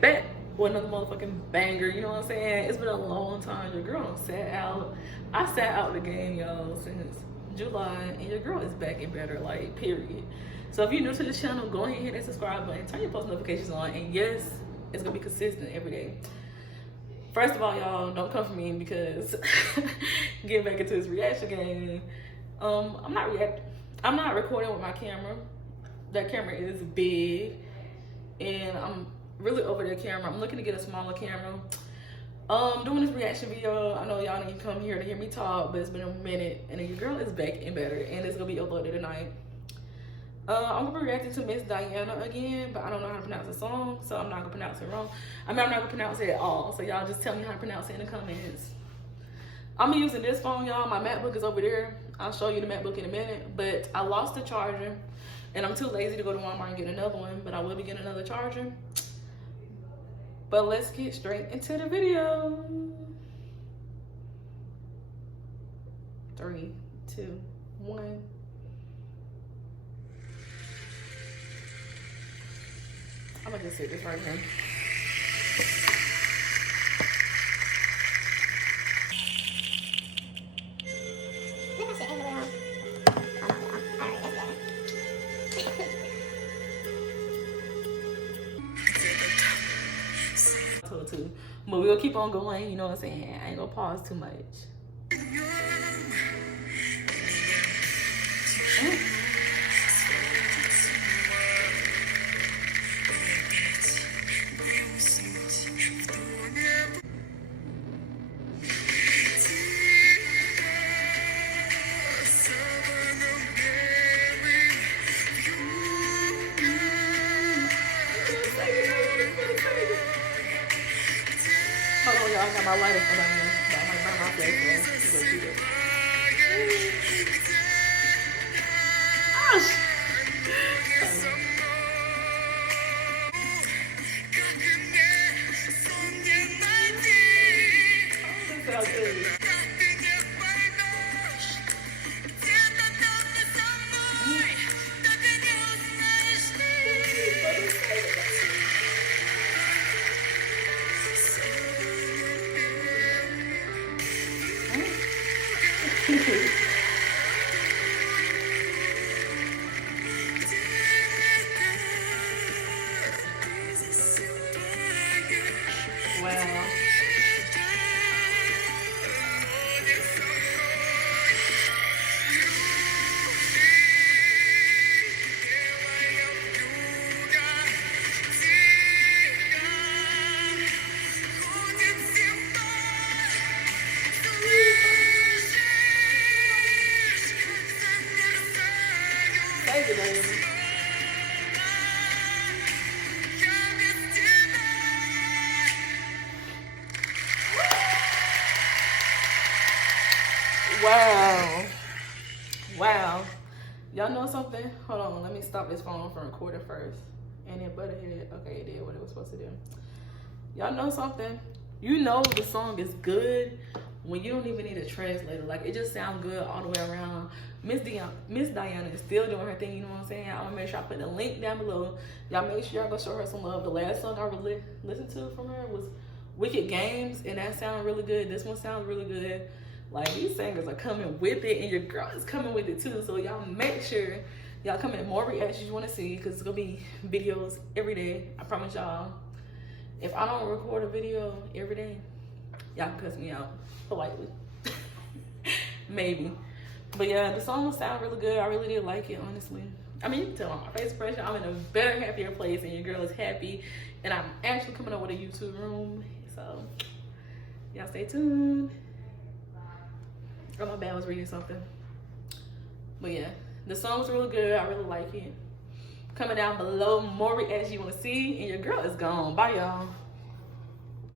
back with another motherfucking banger. You know what I'm saying? It's been a long time. Your girl done sat out. I sat out the game, y'all, since July, and your girl is back and better, like, period. So if you're new to the channel, go ahead and hit that subscribe button, turn your post notifications on, and yes, it's gonna be consistent every day. First of all, y'all, don't come for me because getting back into this reaction game, I'm not recording with my camera. That camera is big, and I'm really over that camera. I'm looking to get a smaller camera. Doing this reaction video, I know y'all didn't come here to hear me talk, but it's been a minute, and your girl is back and better, and it's gonna be uploaded tonight. I'm gonna be reacting to Miss Diana again, but I don't know how to pronounce the song, so I'm not gonna pronounce it wrong. I'm not gonna pronounce it at all, so y'all just tell me how to pronounce it in the comments. I'm using this phone, y'all. My MacBook is over there. I'll show you the MacBook in a minute, but I lost the charger, and I'm too lazy to go to Walmart and get another one, but I will be getting another charger. But let's get straight into the video. 3, 2, 1. I'm gonna just sit this right here. But we'll keep on going, you know what I'm saying? I ain't gonna pause too much. Hold on, y'all. I got my lighter for that one. But I might burn my face, so go shoot it. Gosh! Wow. Thank you, baby. Wow. Wow. Y'all know something? Hold on, let me stop this phone from recording first. And it butted it. Okay, it did what it was supposed to do. Y'all know something? You know the song is good when you don't even need a translator. Like, it just sounds good all the way around. Miss Diana is still doing her thing, you know what I'm saying? I'm gonna make sure I put the link down below. Y'all make sure y'all go show her some love. The last song I really listened to from her was Wicked Games, and that sounded really good. This one sounds really good. Like, these singers are coming with it, and your girl is coming with it too. So y'all make sure y'all come in more reactions you want to see, because it's gonna be videos every day. I promise y'all. If I don't record a video every day, y'all can cuss me out politely. Maybe. But yeah, the song sound really good. I really did like it, honestly. I mean, you can tell on my face expression, I'm in a better, happier place, and your girl is happy. And I'm actually coming up with a YouTube room. So y'all stay tuned. Oh, my bad, I was reading something. But yeah, the song was really good. I really like it. Comment down below more reactions you want to see, and your girl is gone. Bye, y'all.